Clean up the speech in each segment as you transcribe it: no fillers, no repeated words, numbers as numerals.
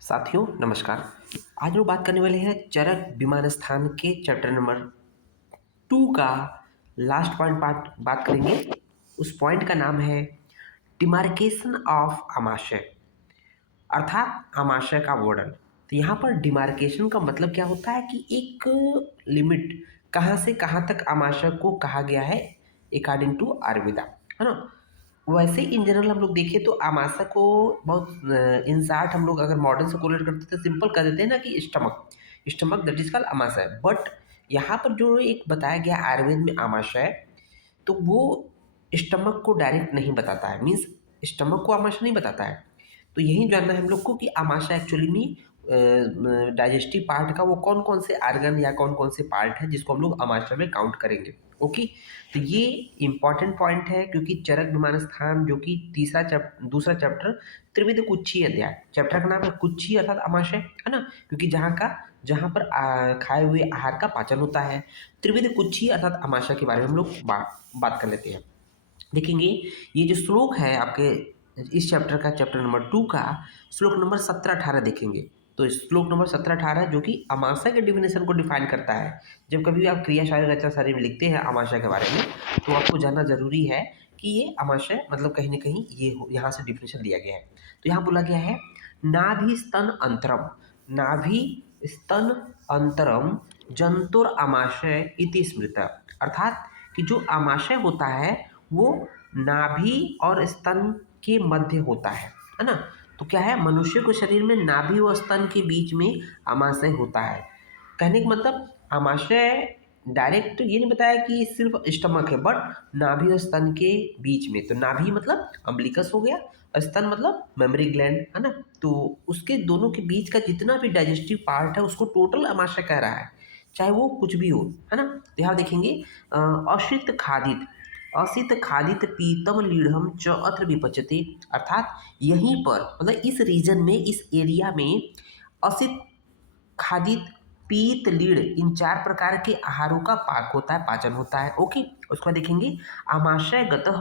साथियों नमस्कार। आज हम बात करने वाले हैं चरक विमान स्थान के चैप्टर नंबर 2 का लास्ट पॉइंट पार्ट बात करेंगे। उस पॉइंट का नाम है डिमार्केशन ऑफ आमाशय अर्थात आमाशय का वर्णन। तो यहाँ पर डिमार्केशन का मतलब क्या होता है कि एक लिमिट कहाँ से कहाँ तक आमाशय को कहा गया है अकॉर्डिंग टू आयुर्वेदा, है ना। वैसे इन जनरल हम लोग देखें तो आमाशय को बहुत इन शार्ट हम लोग अगर मॉडर्न से कोरिलेट करते हैं तो सिंपल कर देते हैं ना कि stomach stomach that is called आमाशय। बट यहाँ पर जो एक बताया गया आयुर्वेद में आमाशय, तो वो स्टमक को डायरेक्ट नहीं बताता है, मीन्स स्टमक को आमाशय नहीं बताता है। तो यही जानना है हम लोग को कि आमाशय एक्चुअली में डाइजेस्टिव पार्ट का वो कौन कौन से आर्गन या कौन कौन से पार्ट है जिसको हम लोग आमाशय में काउंट करेंगे। ओके, तो ये इंपॉर्टेंट पॉइंट है क्योंकि चरक विमान स्थान जो कि दूसरा चैप्टर त्रिविध कुच्छी अध्याय, चैप्टर का नाम है कुच्छी अर्थात आमाशय, है ना। क्योंकि जहाँ पर खाए हुए आहार का पाचन होता है, त्रिविध कुच्छी अर्थात आमाशय के बारे में हम लोग बात कर लेते हैं। देखेंगे ये जो श्लोक है आपके इस चैप्टर का, चैप्टर नंबर 2 का श्लोक नंबर 17-18 देखेंगे। तो श्लोक नंबर 17-18 जो कि आमाशय के डिफिनेशन को डिफाइन करता है। जब कभी भी आप क्रियाशाली रचनाशाली में लिखते हैं आमाशय के बारे में, तो आपको जानना जरूरी है कि ये आमाशय मतलब कहीं ना कहीं ये यहाँ से डिफिनेशन दिया गया है। तो यहाँ बोला गया है नाभि स्तन अंतरम, नाभि स्तन अंतरम जंतुर आमाशय इति स्मृत। अर्थात कि जो आमाशय होता है वो नाभि और स्तन के मध्य होता है ना। तो क्या है, मनुष्य के शरीर में नाभि और स्तन के बीच में आमाशय होता है। कहने का मतलब आमाशय डायरेक्ट ये नहीं बताया कि सिर्फ स्टमक है, बट नाभि और स्तन के बीच में। तो नाभि मतलब अम्बिलिकस हो गया और स्तन मतलब मेमोरी ग्लैंड, है ना। तो उसके दोनों के बीच का जितना भी डाइजेस्टिव पार्ट है उसको टोटल आमाशय कह रहा है, चाहे वो कुछ भी हो, है ना। तो यहाँ देखेंगे अश्रित खादित असित खादित पीतम लीढ़म च अत्र विपचते। अर्थात यहीं पर मतलब इस रीजन में, इस एरिया में असित खादित पीत लीढ़ इन 4 प्रकार के आहारों का पाक होता है, पाचन होता है। ओके, उसके बाद देखेंगे आमाशयगतः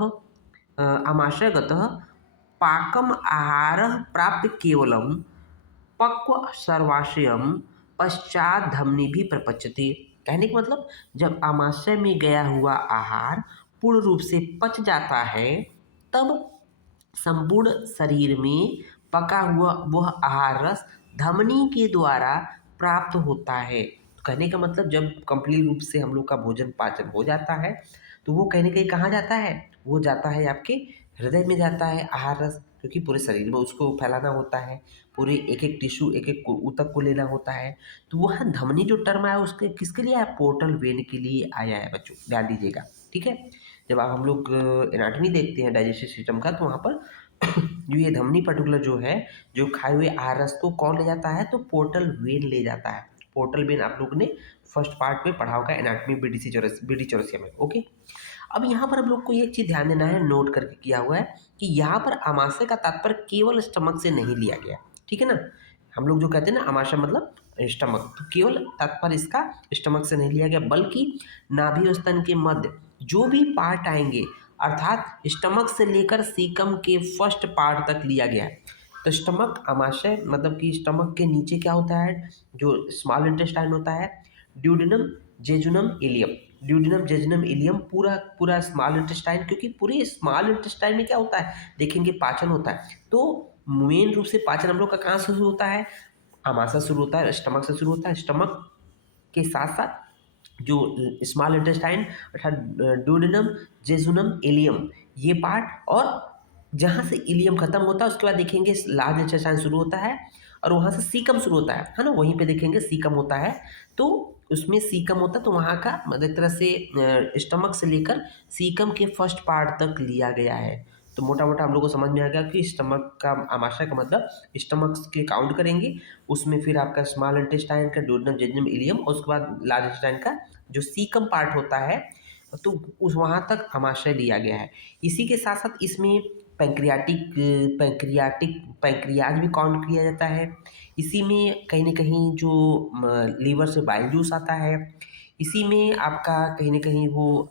पाकम आहार प्राप्त केवलम पक्व सर्वाशयम पश्चात धमनी भी प्रपचते। कहने का मतलब जब आमाशय में गया हुआ आहार पूर्ण रूप से पच जाता है, तब संपूर्ण शरीर में पका हुआ वह आहार रस धमनी के द्वारा प्राप्त होता है। तो कहने का मतलब जब कंप्लीट रूप से हम लोग का भोजन पाचन हो जाता है, तो वो कहीं ना कहीं कहाँ जाता है, वो जाता है आपके हृदय में जाता है आहार रस, क्योंकि पूरे शरीर में उसको फैलाना होता है, पूरे एक एक टिश्यू एक एक ऊतक को लेना होता है। तो वह धमनी जो टर्म आया उसके किसके लिए आया, पोर्टल वेन के लिए आया है बच्चों, ध्यान दीजिएगा। ठीक है, जब आप हम लोग एनाटॉमी देखते हैं डाइजेस्टिव सिस्टम का, तो वहाँ पर जो ये धमनी पर्टिकुलर जो है, जो खाए हुए आहार रस को कौन ले जाता है, तो पोर्टल वेन ले जाता है। पोर्टल वेन आप लोग ने फर्स्ट पार्ट में पढ़ा होगा एनाटॉमी बीडी चौरसिया में। ओके, अब यहाँ पर हम लोग को एक चीज़ ध्यान देना है, नोट करके किया हुआ है कि यहाँ पर आमाशय का तात्पर्य केवल स्टमक से नहीं लिया गया। ठीक है ना, हम लोग जो कहते हैं ना आमाशय मतलब स्टमक, तो केवल तात्पर्य इसका स्टमक से नहीं लिया गया, बल्कि नाभि और स्तन के मध्य जो भी पार्ट आएंगे, अर्थात स्टमक से लेकर सीकम के फर्स्ट पार्ट तक लिया गया है। तो स्टमक आमाशय मतलब कि स्टमक के नीचे क्या होता है, जो स्मॉल इंटेस्टाइन होता है, duodenum jejunum ilium, duodenum jejunum ilium पूरा पूरा स्मॉल इंटेस्टाइन, क्योंकि पूरे स्मॉल इंटेस्टाइन में क्या होता है देखेंगे, पाचन होता है। तो मेन रूप से पाचन हम लोग का कहाँ से शुरू होता है, आमाशय शुरू होता है, स्टमक से शुरू होता है। स्टमक के साथ साथ जो स्मॉल इंटेस्टाइन अर्थात ड्यूडेनम जेजुनम इलियम ये पार्ट, और जहाँ से इलियम खत्म होता है उसके बाद देखेंगे लार्ज इंटेस्टाइन शुरू होता है, और वहाँ से सीकम शुरू होता है ना, वहीं पे देखेंगे सीकम होता है। तो उसमें सीकम होता है, तो वहाँ का मतलब एक तरह से स्टमक से लेकर सीकम के फर्स्ट पार्ट तक लिया गया है। तो मोटा मोटा हम लोग को समझ में आ गया कि स्टमक का आमाशय का मतलब स्टमक के काउंट करेंगे, उसमें फिर आपका स्मॉल इंटेस्टाइन का ड्यूडेनम जेजुनम इलियम, और उसके बाद लार्ज इंटेस्टाइन का जो सीकम पार्ट होता है, तो उस वहाँ तक आमाशय लिया गया है। इसी के साथ साथ इसमें पैंक्रियाटिक पैंक्रियाटिक पैंक्रियाज भी काउंट किया जाता है। इसी में कहीं ना कहीं जो लीवर से बाइल जूस आता है, इसी में आपका कहीं ना कहीं वो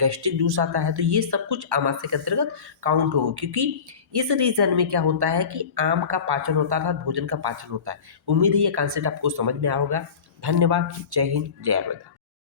गैस्ट्रिक जूस आता है। तो ये सब कुछ आमाशय के अंतर्गत काउंट होगा, क्योंकि इस रीजन में क्या होता है कि आम का पाचन होता है अर्थात भोजन का पाचन होता है। उम्मीद है ये कॉन्सेप्ट आपको समझ में आया होगा। धन्यवाद। जय हिंद, जय माता।